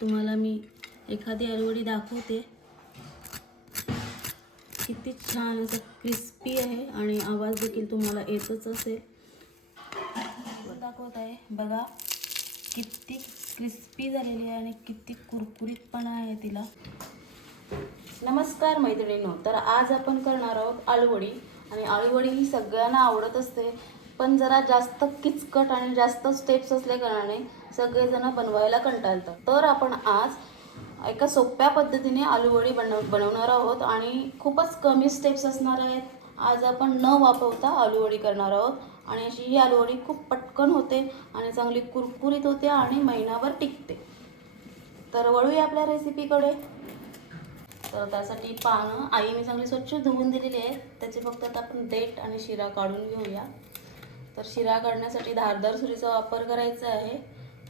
तुम्हाला मी एखादी अलवडी दाखवते. किती छान असं क्रिस्पी आहे आणि आवाज देखील तुम्हाला येतच असेल. दाखवत आहे बघा. किती क्रिस्पी झालेली आहे आणि किती कुरकुरीतपणा आहे तिला. नमस्कार मैत्रिणींनो तर आज आपण करणार आहोत आळूवडी आणि आळूवडी ही सगळ्यांना आवडत असते. पण जरा जास्त किचकट आणि जास्त स्टेप्स असल्या कारणाने सगळेजण बनवायला कंटाळतात. तर आपण आज एका सोप्या पद्धतीने आलूवडी बनव बनवणार आहोत आणि खूपच कमी स्टेप्स असणार आहेत. आज आपण न वापरता आलूवडी करणार आहोत. आणि अशी ही आलूवडी खूप पटकन होते आणि चांगली कुरकुरीत होते आणि महिनाभर टिकते. तर वळूया आपल्या रेसिपीकडे तर त्यासाठी पानं आई मी चांगली स्वच्छ धुवून दिलेली आहे त्याचे फक्त आता आपण देठ आणि शिरा काढून घेऊया. तर शिरा काढण्यासाठी धारदार सुरीचा वापर करायचा आहे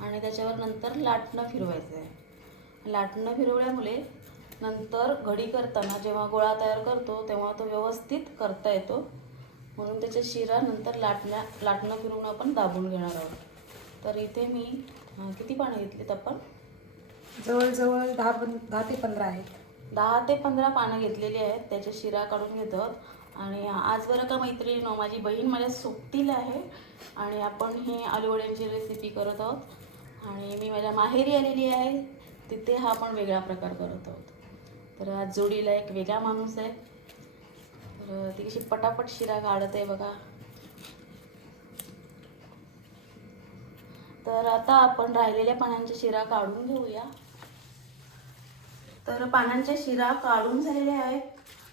आणि त्याच्यावर नंतर लाटणं फिरवायचं आहे. लाटणं फिरवल्यामुळे नंतर घडी करताना जेव्हा गोळा तयार करतो तेव्हा तो व्यवस्थित करता येतो. म्हणून त्याच्या शिरा नंतर लाटण्या लाटणं फिरवून आपण दाबून घेणार आहोत. तर इथे मी किती पानं घेतलीत आपण? जवळजवळ दहा पं दहा ते पंधरा आहेत. दहा ते पंधरा पानं घेतलेली आहेत. त्याच्या शिरा काढून घेतो आणि आज बरं का मैत्रिणी माझी बहीण माझ्या सोबतीला आहे आणि आपण ही आलूवड्यांची रेसिपी करत आहोत. आणि मी माझ्या माहेरी आलेली आहे. तिथे हा आपण वेगळा प्रकार करत आहोत. तर आज जोडीला एक वेगळा माणूस आहे. तर ती कशी पटापट शिरा काढत आहे बघा. तर आता आपण राहिलेल्या पानांच्या शिरा काढून घेऊया. तर पानांच्या शिरा काढून झालेल्या आहेत.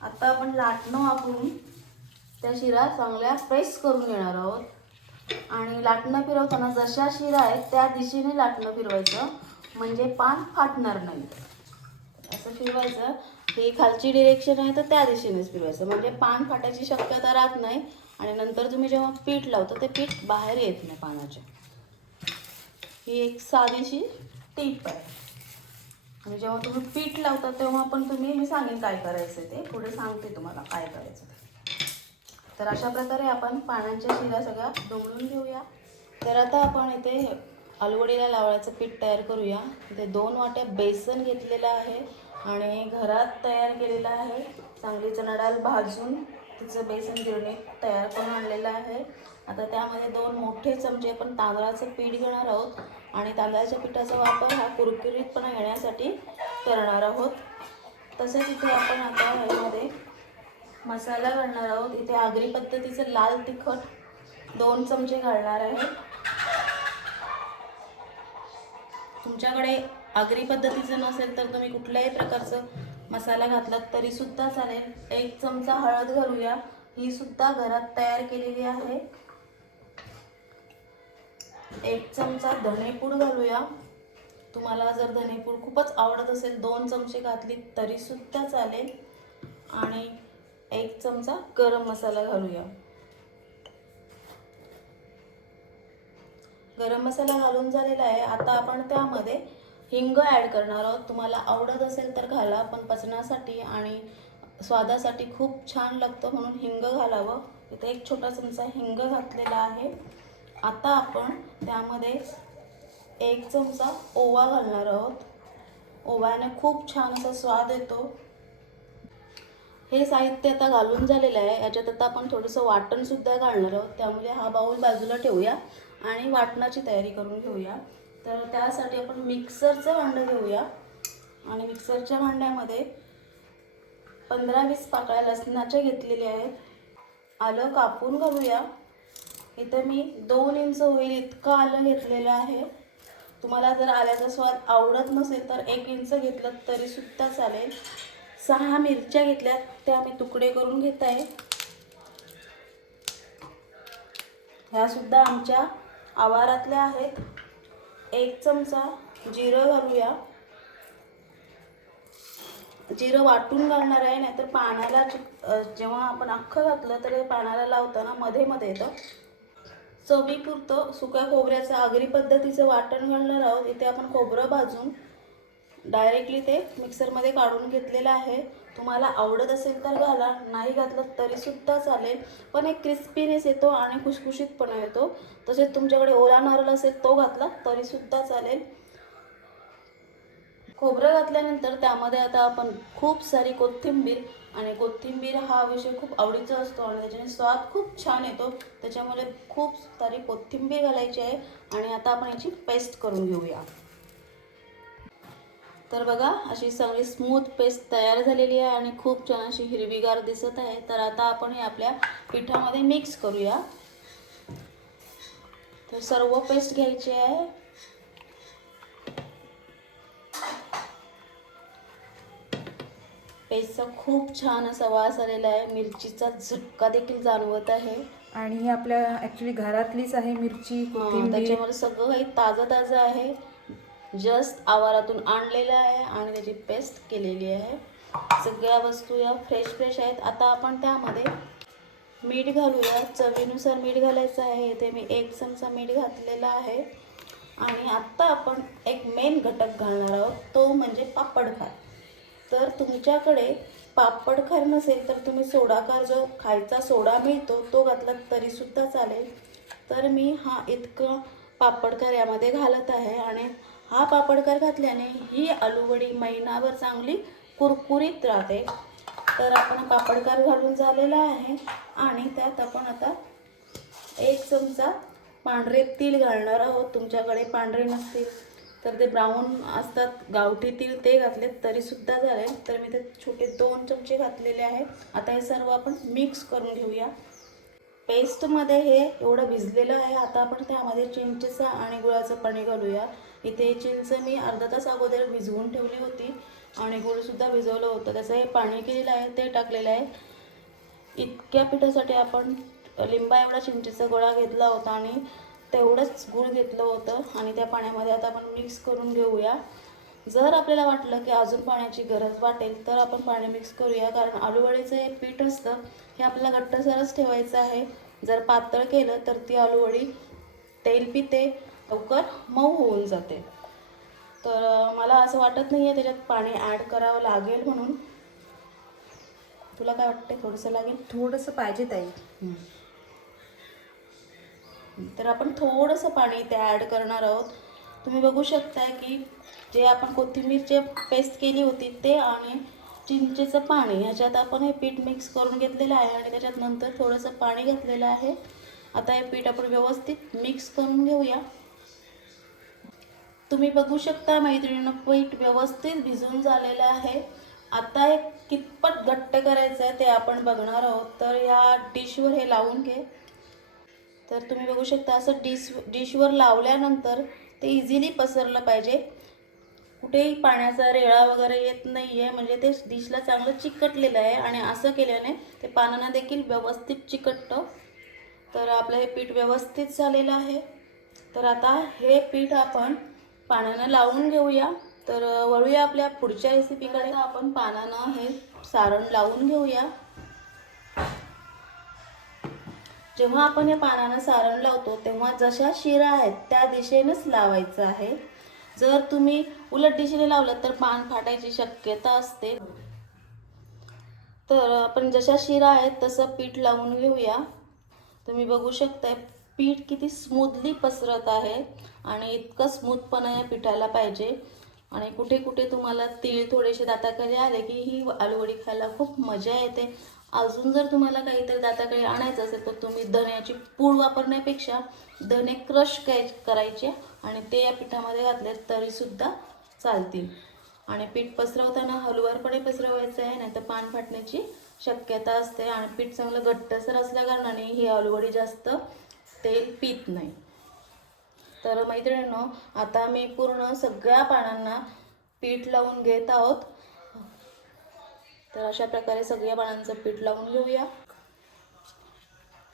आता आपण लाटणं वापरून त्या शिरा चांगल्या प्रेस करून घेणार आहोत. आणि लाटणं फिरवताना जशा शिरा आहेत त्या दिशेने लाटणं फिरवायचं. म्हणजे पान फाटणार नाही. असं फिरवायचं. ही खालची डिरेक्शन आहे तर त्या दिशेनेच फिरवायचं. म्हणजे पान फाटायची शक्यता राहत नाही. आणि नंतर तुम्ही जेव्हा पीठ लावता ते पीठ बाहेर येत नाही पानाचे ही एक साधीशी टीप आहे. आणि जेव्हा तुम्ही पीठ लावता तेव्हा पण तुम्ही मी सांगेन काय करायचं ते. पुढे सांगते तुम्हाला काय करायचं ते. तर अशा प्रकारे आपण पानांच्या शिरा सगळ्या डोंगळून घेऊया. तर आता आपण इथे आलवडीला लावायचं पीठ तयार करूया. इथे दोन वाट्या बेसन घेतलेलं आहे आणि घरात तयार केलेलं आहे. चांगली चणा डाळ भाजून तिचं बेसन गिरणी तयार करून आणलेलं आहे. आता त्यामध्ये दोन मोठे चमचे आपण तांदळाचं पीठ घेणार आहोत. आणि तांदळाच्या पिठाचा वापर हा कुरकुरीतपणा येण्यासाठी करणार आहोत. तसेच इथे आपण आता ह्यामध्ये मसाला घालणार आहोत. इथे आगरी पद्धतीचं लाल तिखट दोन चमचे घालणार आहे. तुमच्याकडे आगरी पद्धतीचं नसेल तर तुम्ही कुठल्याही प्रकारचं मसाला घातलात तरीसुद्धा चालेल. एक चमचा हळद घालूया. ही सुद्धा घरात तयार केलेली आहे. एक चमचा धणेपूड घालूया. तुम्हाला जर धणेपूड खूपच आवडत असेल दोन चमचे घातली तरीसुद्धा चालेल. आणि एक चमचा गरम मसाला घालूया. गरम मसाला घालून झालेला आहे. आता आपण त्यामध्ये हिंग ॲड करणार आहोत. तुम्हाला आवडत असेल तर घाला पण पचनासाठी आणि स्वादासाठी खूप छान लागतं म्हणून हिंग घालावं. इथे एक छोटा चमचा हिंग घातलेला आहे. आता आपण त्यामध्ये एक चमचा ओवा घालणार आहोत. ओव्याने खूप छान असा स्वाद येतो. हे साहित्य आता घालून झालेलं आहे. याच्यात आता आपण थोडंसं वाटणसुद्धा घालणार आहोत. त्यामुळे हा बाऊल बाजूला ठेवूया आणि वाटणाची तयारी करून घेऊया. तर त्यासाठी आपण मिक्सरचं भांडं घेऊया. आणि मिक्सरच्या भांड्यामध्ये पंधरा वीस पाकळ्या लसणाच्या घेतलेल्या आहेत. आलं कापून घालूया. इथं मी दोन इंच होईल इतकं आलं घेतलेलं आहे. तुम्हाला जर आल्याचा स्वाद आवडत नसेल तर एक इंच घेतलं तरीसुद्धा चालेल. सहा मिरच्या घेतल्यात त्या मी तुकडे करून घेत आहे. ह्यासुद्धा आमच्या आवारातल्या आहेत. एक चमचा जिरं घालूया. जिरं वाटून घालणार आहे नाहीतर पाण्याला जेव्हा आपण अख्खं घातलं तर पाण्याला लावताना मध्ये मध्ये येतं. चवीपुरतं सुक्या खोबऱ्याचं आगरी पद्धतीचं वाटण घालणार आहोत. इथे आपण खोबरं भाजून डायरेक्टली ते मिक्सरमध्ये काढून घेतलेलं आहे. तुम्हाला आवडत असेल तर घाला नाही घातलं तरीसुद्धा चालेल. पण एक क्रिस्पीनेस येतो आणि खुशखुशीतपणा येतो. तसेच तुमच्याकडे ओला नारळ असेल तो घातला तरीसुद्धा चालेल. खोबरं घातल्यानंतर त्यामध्ये आता आपण खूप सारी कोथिंबीर आणि कोथिंबीर हा विषय खूप आवडीचा असतो आणि त्याच्याने स्वाद खूप छान येतो. त्याच्यामुळे खूप सारी कोथिंबीर घालायची आहे आणि आता आपण याची पेस्ट करून घेऊया. तर बघा अशी सगळी स्मूथ पेस्ट तयार झालेली आहे आणि खूप छान अशी हिरवीगार दिसत आहे. तर आता आपण हे आपल्या पिठामध्ये मिक्स करूया. तर सर्व पेस्ट घ्यायची आहे. पेस्टचा खूप छान असा वास आलेला आहे. मिरचीचा झटका देखील जाणवत आहे. आणि ही आपल्या ॲक्च्युली घरातलीच आहे मिरची त्याच्यामध्ये सगळं काही ताजं ताजं आहे. जस्ट आवारातून आणलेलं आहे आणि त्याची पेस्ट केलेली आहे. सगळ्या वस्तू या फ्रेश फ्रेश आहेत. आता आपण त्यामध्ये मीठ घालूया. चवीनुसार मीठ घालायचं आहे. इथे मी एक चमचा मीठ घातलेला आहे. आणि आत्ता आपण एक मेन घटक घालणार आहोत. तो म्हणजे पापडखार तर तुमच्याकडे पापडखार नसेल तर तुम्ही सोडाकार जो खायचा सोडा मिळतो तो घातला तरीसुद्धा चालेल. तर मी हा इतकं पापडकार यामध्ये घालत आहे आणि हा पापडकार घातल्याने ही आलूवडी महिनाभर चांगली कुरकुरीत राहते. तर आपण पापडकार घालून झालेला आहे आणि त्यात आपण आता एक चमचा पांढरे तीळ घालणार आहोत. तुमच्याकडे पांढरे नसतील तर ते ब्राऊन असतात. गावठीतील ते घातले तरीसुद्धा झाले तर मी ते छोटे दोन चमचे घातलेले आहे आता हे सर्व आपण मिक्स करून घेऊया. पेस्टमध्ये हे एवढं भिजलेलं आहे. आता आपण त्यामध्ये चिंचेचं आणि गुळाचं पाणी घालूया. इथे चिंच मी अर्धा तास अगोदर भिजवून ठेवली होती आणि गुळसुद्धा भिजवलं होतं. त्याचं हे पाणी केलेलं आहे ते टाकलेलं आहे. इतक्या पिठासाठी आपण लिंबा एवढा चिंचेचा गोळा घेतला होता आणि तेवढंच गूळ घेतलं होतं आणि त्या पाण्यामध्ये आता आपण मिक्स करून घेऊया. जर आपल्याला वाटलं की अजून पाण्याची गरज वाटेल तर आपण पाणी मिक्स करूया. कारण आलूवडीचं हे पीठ असतं हे आपल्याला घट्टसरच ठेवायचं आहे. जर पातळ केलं तर ती आलूवडी तेल पिते लवकर मऊ होऊन जाते. तर मला असं वाटत नाही आहे त्याच्यात पाणी ॲड करावं लागेल म्हणून. तुला काय वाटते थोडंसं लागेल? थोडंसं पाहिजे ताई. तर आपण थोडंसं पाणी इथे ॲड करणार आहोत. तुम्ही बघू शकताय की जे आपण कोथिंबीरचे पेस्ट केली होती ते आणि चिंचेचं पाणी ह्याच्यात आपण हे पीठ मिक्स करून घेतलेलं आहे आणि त्याच्यात नंतर थोडंसं पाणी घातलेलं आहे. आता हे पीठ आपण व्यवस्थित मिक्स करून घेऊया. तुम्ही बघू शकता मैत्रिणीनं पीठ व्यवस्थित भिजून झालेलं आहे. आता हे कितपत घट्ट करायचं आहे ते आपण बघणार आहोत. तर या डिशवर हे लावून घे. तर तुम्ही बघू शकता असं डिश डिशवर लावल्यानंतर ते इझिली पसरलं पाहिजे. कुठेही पाण्याचा रेळा वगैरे येत नाही आहे म्हणजे ते डिशला चांगलं चिकटलेलं आहे आणि असं केल्याने ते पानांना देखील व्यवस्थित चिकटतं. तर आपलं हे पीठ व्यवस्थित झालेलं आहे. तर आता हे पीठ आपण पाण्यानं लावून घेऊया. तर वळूया आपल्या पुढच्या रेसिपीकडे आपण पानानं हे सारण लावून घेऊया. जेव्हा आपण या पानानं सारण लावतो तेव्हा जशा शिरा आहेत त्या दिशेनेच लावायचं आहे. जर तुम्ही उलट दिशेने लावलं तर पान फाटायची शक्यता असते. तर आपण जशा शिरा आहेत तसं पीठ लावून घेऊया. तुम्ही बघू शकताय पीठ किती स्मूथली पसरत आहे आणि इतकं स्मूथपणा या पिठाला पाहिजे. आणि कुठे कुठे तुम्हाला तीळ थोडेसे दाताखाली आले की ही आलूवडी खायला खूप मजा येते. अजून जर तुम्हाला काहीतरी दाताकडे आणायचं असेल तर तुम्ही धण्याची पूड वापरण्यापेक्षा धणे क्रश काय करायचे आणि ते या पिठामध्ये घातले तरीसुद्धा चालतील. आणि पीठ पसरवताना हलवारपणे पसरवायचं आहे नाही तर पान फाटण्याची शक्यता असते. आणि पीठ चांगलं घट्टसर असल्या कारणाने ही हलवडी जास्त तेल पित नाही. तर मैत्रिणींनो आता मी पूर्ण सगळ्या पानांना पीठ लावून घेत आहोत. तर अशा प्रकारे सगळ्या पानांचं पीठ लावून घेऊया.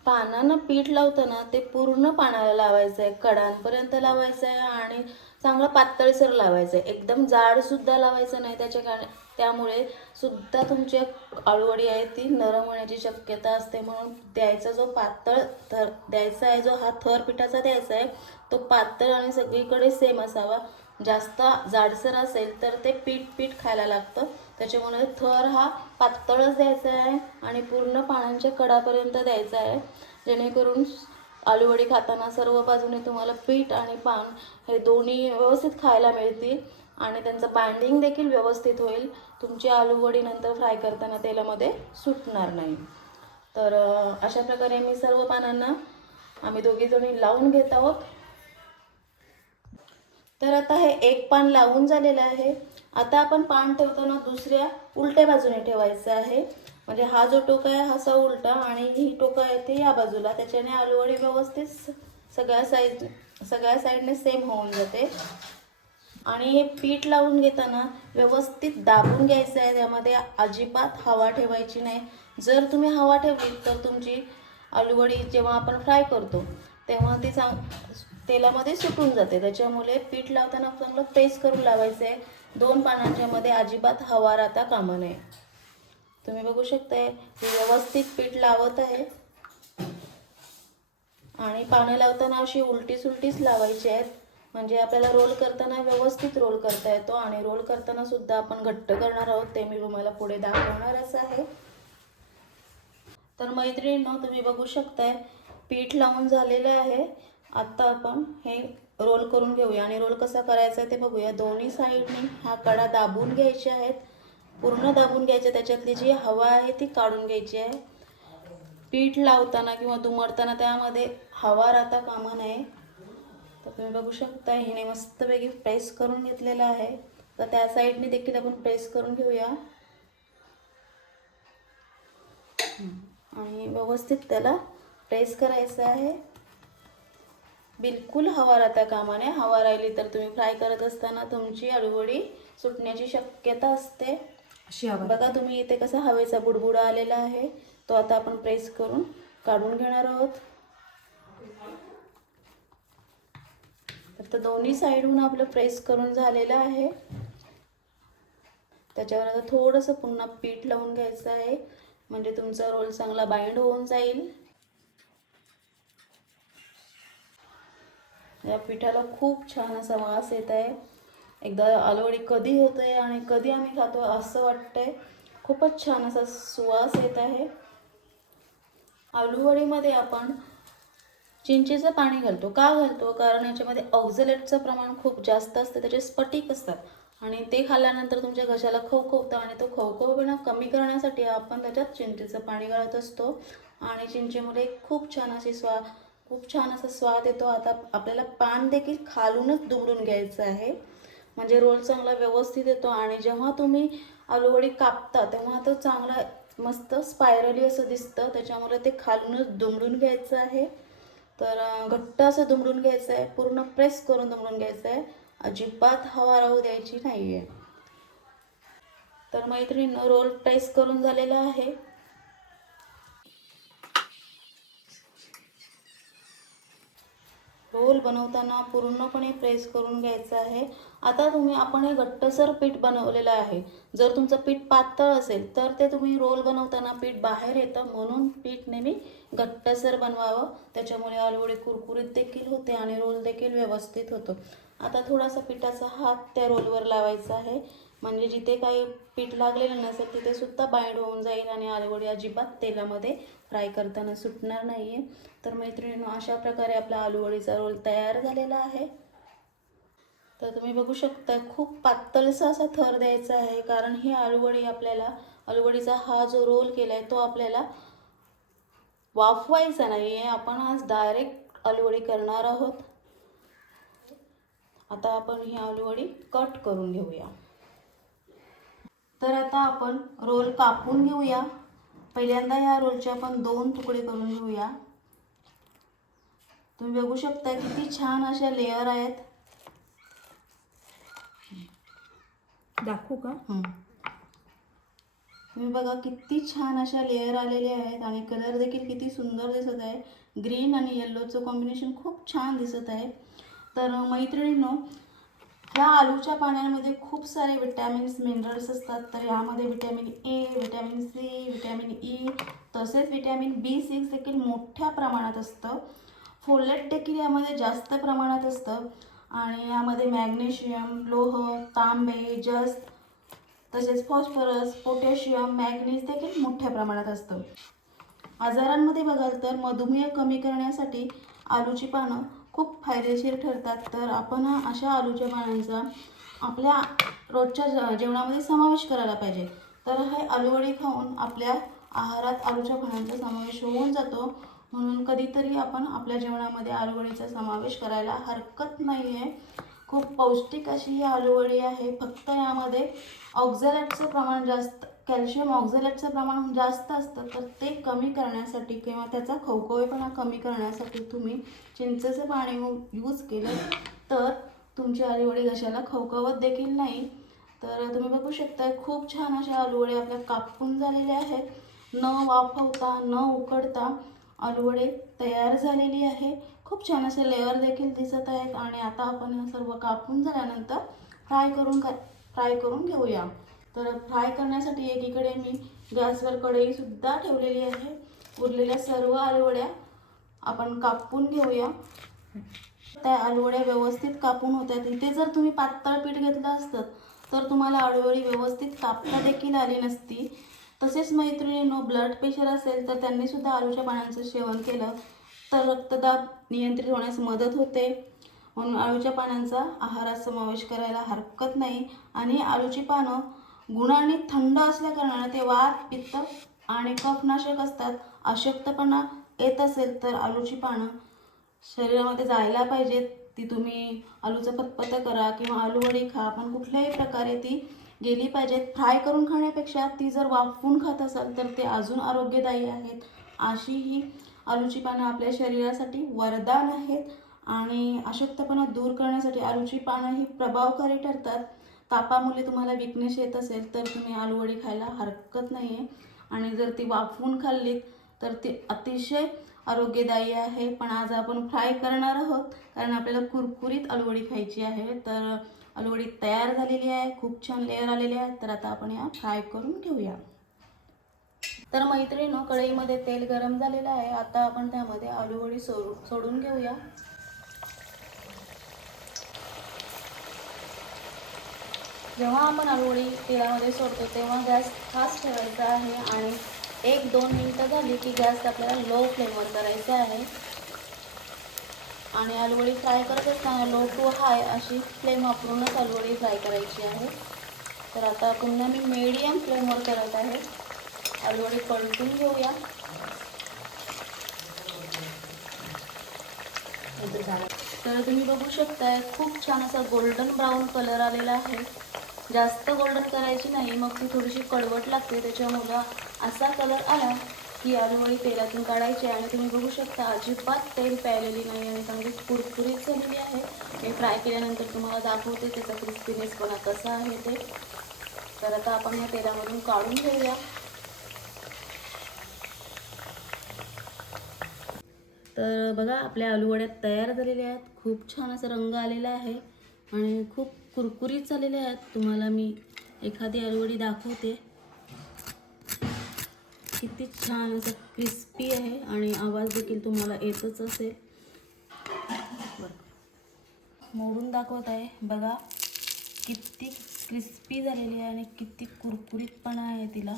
पानांना पीठ लावताना ते पूर्ण पानाला लावायचं आहे कडांपर्यंत लावायचं आहे आणि चांगलं पातळसर लावायचं आहे एकदम जाडसुद्धा लावायचं नाही त्याच्या कारण त्यामुळे सुद्धा तुमची आळूवडी आहे ती नरम होण्याची शक्यता असते. म्हणून द्यायचा जो पातळ थर द्यायचा आहे जो हा थर पिठाचा द्यायचा आहे तो पातळ आणि सगळीकडे सेम असावा. जास्त जाडसर असेल तर ते पीठ पीठ खायला लागतं. त्याच्यामुळे थर हा पातळच द्यायचा आहे आणि पूर्ण पानांच्या कडापर्यंत द्यायचा आहे. जेणेकरून आलूवडी खाताना सर्व बाजूने तुम्हाला पीठ आणि पान हे दोन्ही व्यवस्थित खायला मिळतील आणि त्यांचं बाइंडिंग देखील व्यवस्थित होईल. तुमची आलूवडी नंतर फ्राय करताना तेलामध्ये सुटणार नाही. तर अशा प्रकारे मी सर्व पानांना आम्ही दोघीजणी लावून घेत आहोत. तर आता हे एक पान लावून झालेलं आहे. आता आपण पान ठेवताना दुसऱ्या उलट्या बाजूने ठेवायचं आहे. म्हणजे हा जो टोका आहे हा उलटा आणि ही टोका आहे ते या बाजूला. त्याच्याने आलूवडी व्यवस्थित सगळ्या साईड सगळ्या साईडने सेम होऊन जाते. आणि हे पीठ लावून घेताना व्यवस्थित दाबून घ्यायचं आहे. त्यामध्ये अजिबात हवा ठेवायची नाही. जर तुम्ही हवा ठेवली तर तुमची आलूवडी जेव्हा आपण फ्राय करतो तेव्हा ती चांग तेलामध्ये सुटून जाते. त्याच्यामुळे पीठ लावताना चांगलं प्रेस करून लावायचं आहे. दोन पानांच्या मध्ये अजिबात हवा राहता कामा नये. तुम्ही बघू शकताय मी व्यवस्थित पीठ लावत आहे. आणि पानं लावताना अशी उलटी सुलटीच लावायची आहेत. म्हणजे आपल्याला रोल करताना व्यवस्थित रोल करता येतो आणि रोल करताना सुद्धा आपण घट्ट करणार आहोत ते मी तुम्हाला पुढे दाखवणारच आहे. तर मैत्रिणींनो तुम्ही बघू शकताय पीठ लावून झालेलं आहे. आत्ता आपण हे रोल करून घेऊया आणि रोल कसा करायचा आहे ते बघूया. दोन्ही साईडने हा कडा दाबून घ्यायचे आहेत. पूर्ण दाबून घ्यायचे. त्याच्यातली जी हवा आहे ती काढून घ्यायची आहे. पीठ लावताना किंवा दुमडताना त्यामध्ये हवा राहता कामा नये. तर तुम्ही बघू शकता हिने मस्तपैकी प्रेस करून घेतलेला आहे. तर त्या साईडने देखील आपण प्रेस करून घेऊया. आणि व्यवस्थित त्याला प्रेस करायचं आहे. बिलकुल हवा राहता कामा नये. हवा राहिली तर तुम्ही फ्राय करत असताना तुमची अळूवडी सुटण्याची शक्यता असते. अशी हवा बघा तुम्ही इथे कसा हवेचा बुडबुडा आलेला आहे. तो आता आपण प्रेस करून काढून घेणार आहोत. तर दोन्ही साईडहून आपलं प्रेस करून झालेलं आहे. त्याच्यावर आता थोडंसं पुन्हा पीठ लावून घ्यायचं आहे. म्हणजे तुमचा रोल चांगला बाइंड होऊन जाईल. या पिठाला खूप छान असा वास येत आहे. एकदा आलूवडी कधी होते आणि कधी आम्ही खातो असं वाटतंय. खूपच छान असा सुवास येत आहे. आलूवडीमध्ये आपण चिंचेचं पाणी घालतो. का घालतो? कारण याच्यामध्ये ऑक्झलेटचं प्रमाण खूप जास्त असतं त्याचे स्फटिक असतात. आणि ते खाल्ल्यानंतर तुमच्या घशाला खवखवतं आणि तो खवखवपणा कमी करण्यासाठी आपण त्याच्यात चिंचेचं पाणी घालत असतो. आणि चिंचेमुळे खूप छान अशी स्वा खूप छान असा स्वाद येतो. आता आपल्याला पान देखील खालूनच दुमडून घ्यायचं आहे. म्हणजे रोल चांगला व्यवस्थित येतो आणि जेव्हा तुम्ही आलूवडी कापता तेव्हा तो चांगला मस्त स्पायरली असं दिसतं. त्याच्यामुळे ते खालूनच दुमडून घ्यायचं आहे. तर घट्ट असं दुमडून घ्यायचं आहे. पूर्ण प्रेस करून दुमडून घ्यायचं आहे. अजिबात हवा राहू द्यायची नाही आहे तर मैत्रिणी रोल प्रेस करून झालेला आहे. रोल बनवताना पूर्णपणे प्रेस करून घ्यायचं आहे. आता तुम्ही आपण हे घट्टसर पीठ बनवलेलं आहे. जर तुमचं पीठ पातळ असेल तर ते तुम्ही रोल बनवताना पीठ बाहेर येतं. म्हणून पीठ नेहमी घट्टसर बनवावं. त्याच्यामुळे आलूवडी कुरकुरीत देखील होते आणि रोल देखील व्यवस्थित होतो. आता थोडासा पिठाचा हात त्या रोलवर लावायचा आहे. म्हणजे जिथे काही पीठ लागलेलं नसेल तिथे सुद्धा बाइंड होऊन जाईल आणि आलूवडी अजिबात तेलामध्ये फ्राय करताना सुटणार नाही आहे तर मैत्रिणींनो अशा प्रकारे आपला आलूवडीचा रोल तयार झालेला आहे. तर तुम्ही बघू शकता खूप पातळसा असा थर द्यायचा आहे कारण ही आलूवडी आपल्याला आलूवडीचा हा जो रोल केला आहे तो आपल्याला वाफवायचा नाही आहे आपण आज डायरेक्ट आलूवडी करणार आहोत. आता आपण ही आलूवडी कट करून घेऊया. तर आता आपण रोल कापून घेऊया. पहिल्यांदा या रोलचे आपण दोन तुकडे करून घेऊया. तुम्ही बघू शकता किती छान अशा लेअर आहेत. दाखवू का? तुम्ही बघा किती छान अशा लेअर आलेले आहेत आणि कलर देखील किती सुंदर दिसत आहे. ग्रीन आणि येल्लोचं कॉम्बिनेशन खूप छान दिसत आहे. तर मैत्रिणींनो ह्या आलूच्या पाण्यामध्ये खूप सारे विटॅमिन्स मिनरल्स असतात. तर यामध्ये vitamin A vitamin C vitamin E तसेच विटॅमिन बी सिक्स देखील मोठ्या प्रमाणात असतं. फोलेट देखील यामध्ये जास्त प्रमाणात असतं. आणि यामध्ये मॅग्नेशियम लोह तांबे जस्त तसेच फॉस्फरस पोटॅशियम मॅग्नीज देखील मोठ्या प्रमाणात असतं. आजारांमध्ये बघाल तर मधुमेह कमी करण्यासाठी आलूची पानं खूप फायदेशीर ठरतात. तर आपण अशा आलूच्या पानांचा आपल्या रोजच्या जेवणामध्ये समावेश करायला पाहिजे. तर हे आलूवडी खाऊन आपल्या आहारात आलूच्या पानांचा समावेश होऊन जातो. म्हणून कधीतरी आपण आपल्या जेवणामध्ये आलूवडीचा समावेश करायला हरकत नाही आहे खूप पौष्टिक अशी ही आलूवडी आहे. फक्त यामध्ये ऑक्झॅलेटचं प्रमाण जास्त कॅल्शियम ऑक्झॅलेटचं प्रमाण जास्त असतं तर ते कमी करण्यासाठी किंवा त्याचा खवखवेपणा कमी करण्यासाठी तुम्ही चिंचेचं पाणी यूज केलं तर तुमची आलूवडी घशाला खवखवत देखील नाही. तर तुम्ही बघू शकता खूप छान अशा आलूवडी आपल्या कापून झालेल्या आहेत. न वाफवता न उकडता आलूवडे तयार झालेली आहे. खूप छान असे लेअर देखील दिसत आहेत आणि आता आपण हे सर्व कापून झाल्यानंतर फ्राय करून का फ्राय करून घेऊया. तर फ्राय करण्यासाठी एकीकडे मी गॅसवर कढईसुद्धा ठेवलेली आहे. उरलेल्या सर्व आलूवड्या आपण कापून घेऊया. त्या आलूवड्या व्यवस्थित कापून होत्या. तिथे जर तुम्ही पातळ पीठ घेतलं असतं तर तुम्हाला आलूवडी व्यवस्थित कापता देखील आली नसती. तसेच मैत्रिणींनो ब्लड प्रेशर असेल तर त्यांनी सुद्धा आलूच्या पानांचं सेवन केलं तर रक्तदाब नियंत्रित होण्यास मदत होते. म्हणून आळूच्या पानांचा आहारात समावेश करायला हरकत नाही. आणि आळूची पानं गुणांनी थंड असल्याकारणाने ते वात पित्त आणि कफनाशक असतात. अशक्तपणा येत असेल तर आलूची पानं शरीरामध्ये जायला पाहिजेत. ती तुम्ही आलूचं पतपतं करा किंवा आलूवडी खा. पण कुठल्याही प्रकारे ती गेली पाहिजेत. फ्राय करून खाण्यापेक्षा ती जर वाफवून खात असाल तर ते अजून आरोग्यदायी आहेत. अशी ही आलूची पानं आपल्या शरीरासाठी वरदान आहेत आणि अशक्तपणा दूर करण्यासाठी आलूची पानं ही प्रभावकारी ठरतात. तापामुळे तुम्हाला विकनेस येत असेल तर तुम्ही आलूवडी खायला हरकत नाही आहे आणि जर ती वाफवून खाल्लीत तर ती अतिशय आरोग्यदायी आहे. पण आज आपण फ्राय करणार आहोत. कारण आपल्याला कुरकुरीत आलूवडी खायची आहे. तर आलूवडी तयार झालेली आहे. खूप छान लेअर आलेली आहे. तर आता आपण या फ्राय करून घेऊया. तर मैत्रिणीनं कढईमध्ये तेल गरम झालेलं आहे. आता आपण त्यामध्ये आलूवडी सोडू सोडून घेऊया. जेव्हा आपण आलूवडी तेलामध्ये सोडतो तेव्हा गॅस फास्ट ठेवायचा आहे आणि एक दोन मिनटं झाली की गॅस आपल्याला लो फ्लेमवर करायचा आहे. आणि आलूवडी फ्राय करत असताना लो टू हाय अशी फ्लेम वापरूनच अलवडी फ्राय करायची आहे. तर आता पुन्हा मी मीडियम फ्लेमवर करत आहे. आलूवडी पलटून घेऊया. तर तुम्ही बघू शकताय खूप छान असा गोल्डन ब्राऊन कलर आलेला आहे. जास्त गोल्डन करायची नाही मग ती थोडीशी कडवट लागते त्याच्यामुळं असा कलर आला की आलूवळी तेलातून काढायची आणि तुम्ही बघू शकता अजिबात तेल प्यायलेली नाही आणि चांगली कुरकुरीत झालेली आहे. हे फ्राय केल्यानंतर तुम्हाला दाखवते त्याचा क्रिस्पीनेसपणा कसा आहे ते. तर आता आपण या तेलामधून काढून घेऊया. तर बघा आपल्या आलूवड्या तयार झालेल्या आहेत. खूप छान असा रंग आलेला आहे आणि खूप कुरकुरीत झालेल्या आहेत. तुम्हाला मी एखादी आलूवडी दाखवते. किती छान असं क्रिस्पी आहे आणि आवाज देखील तुम्हाला येतच असेल. बरं. मोडून दाखवत आहे. बघा किती क्रिस्पी झालेली आहे आणि किती कुरकुरीतपणा आहे तिला.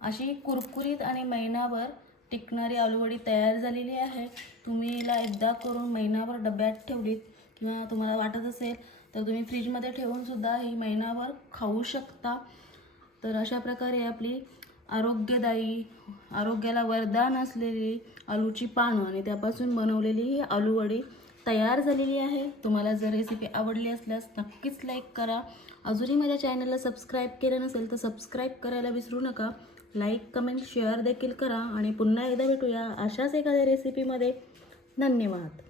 अशी कुरकुरीत आणि महिनाभर टिकणारी आलूवडी तयार झालेली आहे. तुम्ही हिला एकदा करून महिनाभर डब्यात ठेवलीत किंवा तुम्हाला वाटत असेल तर तुम्ही फ्रीजमध्ये ठेवूनसुद्धा ही महिनाभर खाऊ शकता. तर अशा प्रकारे आपली आरोग्यदायी आरोग्याला वरदान असलेली आलूची पानं आणि त्यापासून बनवलेली ही आलूवडी तयार झालेली आहे. तुम्हाला जर रेसिपी आवडली असल्यास नक्कीच लाईक करा. अजूनही माझ्या चॅनलला सबस्क्राईब केलं नसेल तर सबस्क्राईब करायला विसरू नका. लाईक कमेंट शेअर देखील करा आणि पुन्हा एकदा भेटूया अशाच एखाद्या रेसिपीमध्ये धन्यवाद.